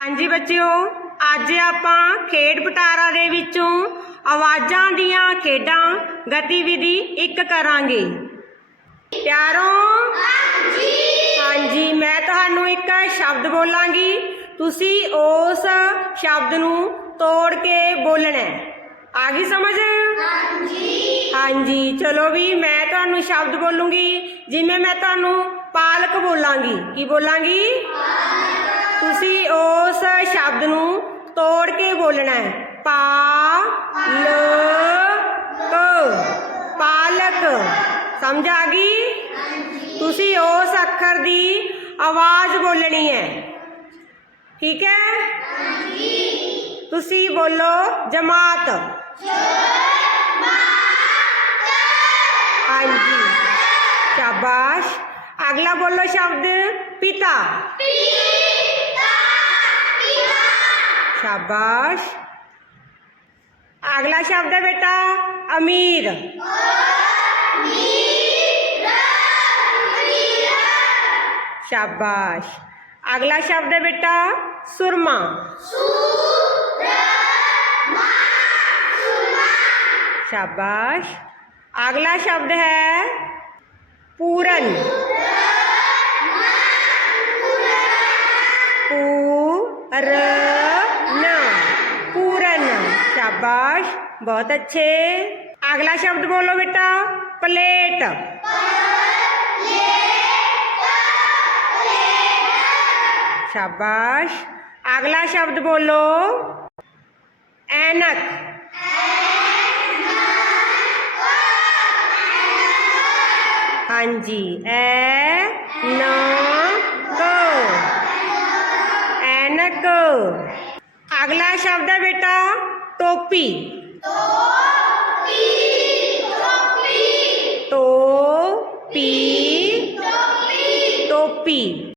ਹਾਂਜੀ ਬੱਚਿਓ ਅੱਜ ਆਪਾਂ ਖੇਡ ਪਟਾਰਾ ਦੇ ਵਿੱਚੋਂ ਆਵਾਜ਼ਾਂ ਦੀਆਂ ਖੇਡਾਂ ਗਤੀਵਿਧੀ ਇੱਕ ਕਰਾਂਗੇ। ਤਿਆਰੋ ਹਾਂਜੀ। ਹਾਂਜੀ ਮੈਂ ਤੁਹਾਨੂੰ ਇੱਕ ਸ਼ਬਦ ਬੋਲਾਂਗੀ। ਤੁਸੀਂ ਉਸ ਸ਼ਬਦ ਨੂੰ ਤੋੜ ਕੇ ਬੋਲਣਾ ਹੈ। ਆ ਗਈ ਸਮਝ? ਹਾਂਜੀ। ਹਾਂਜੀ ਚਲੋ ਵੀ ਮੈਂ ਤੁਹਾਨੂੰ ਸ਼ਬਦ ਬੋਲੂੰਗੀ ਜਿਵੇਂ ਮੈਂ ਤੁਹਾਨੂੰ ਪਾਲਕ ਬੋਲਾਂਗੀ। ਕੀ ਬੋਲਾਂਗੀ? ਤੁਸੀਂ ਸ਼ਬਦ ਨੂੰ ਤੋੜ ਕੇ ਬੋਲਣਾ ਹੈ ਪਾ ਲ ਕ ਪਾਲਕ ਸਮਝ ਆ ਗਈ ਤੁਸੀਂ ਉਸ ਅੱਖਰ ਦੀ ਆਵਾਜ਼ ਬੋਲਣੀ ਹੈ ਠੀਕ ਹੈ ਤੁਸੀਂ ਬੋਲੋ ਜਮਾਤ ਹਾਂਜੀ ਸ਼ਾਬਾਸ਼ ਅਗਲਾ ਬੋਲੋ ਸ਼ਬਦ ਪਿਤਾ शाबाश। अगला शब्द है बेटा, अमीर। शाबाश। अगला शब्द है बेटा, सुरमा। शाबाश। अगला शब्द है, पूरन। शाबाश। बहुत अच्छे। अगला शब्द बोलो बेटा। प्लेट। शाबाश। अगला शब्द बोलो। ऐनक। हाँ जी। ए न ऐनक। अगला शब्द है बेटा। ટોપી. ટોપી. ટોપી.